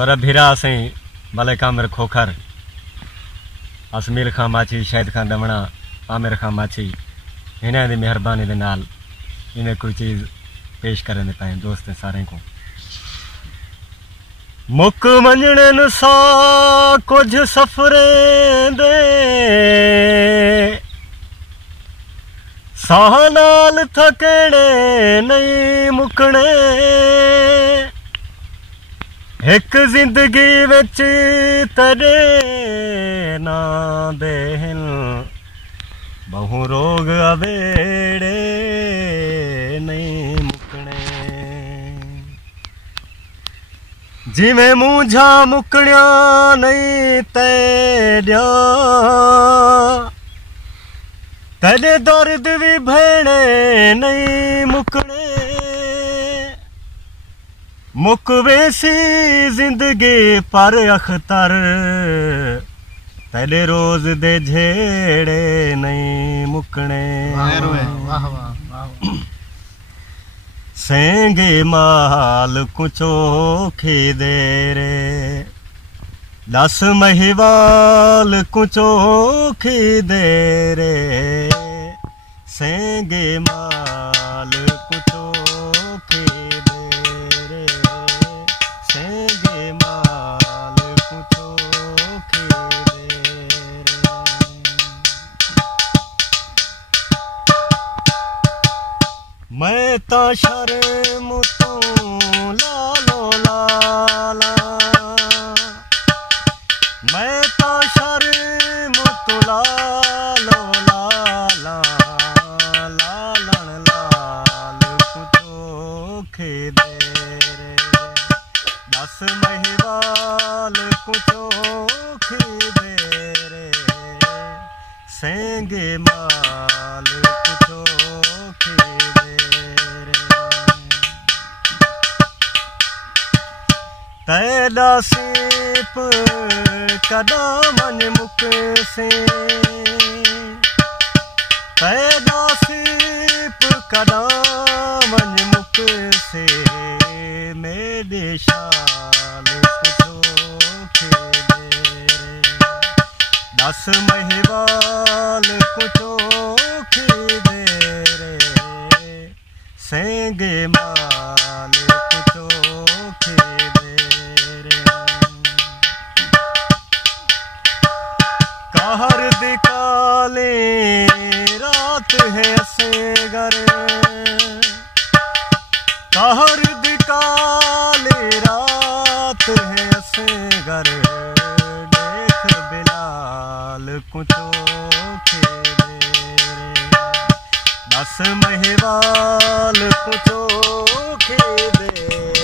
तोरा भिरा सही भले कामिर खोखर असमीर खां माची शहद खां दमना आमिर खां माची इन्हें दी मेहरबानी दे नाल इन्हें कोई चीज़ पेश करने दे पाए दोस्त सारे को मुक वंजण सा कुछ सफरे दे साह नाल थकड़े नहीं मुकने एक जिंदगी विच तेरे ना देहन बहु रोग अवेड़े नहीं मुकने जिवें मूंझा मुकणिया नहीं तेरिया तेरे दर्द भी भेड़े नहीं मुकने मुक वैसी जिंदगी पर अख्तर तेरे रोज दे झेड़े नहीं मुकने सेंगे माल कुचो खिदे रे दस महिवाल कुचो खिदे रे सेंगे माल कुचो खिदे रे सेंगे माल कुचो खिदे रे मैं ता शर्म तो लालो लाला मैं ता शर्म तो लालो लाला लालन लाल कुचो खिदे रे दस महिवाल कुचो खिदे रे सेंगे माल कुचो खिदे रे तैदा सीप कदा मन मुक से पैदा सीप कदा मन मुक से मेरे शाल कुचो खिदे रे दस महिवाल कुचो खिदे रे सेंगे माल कुचो खिदे रे कहर दी काले रात है असगर कहर दी काले रात है असगर देख बिलाल कुचो खिदे रे दस महिवाल कुचो खिदे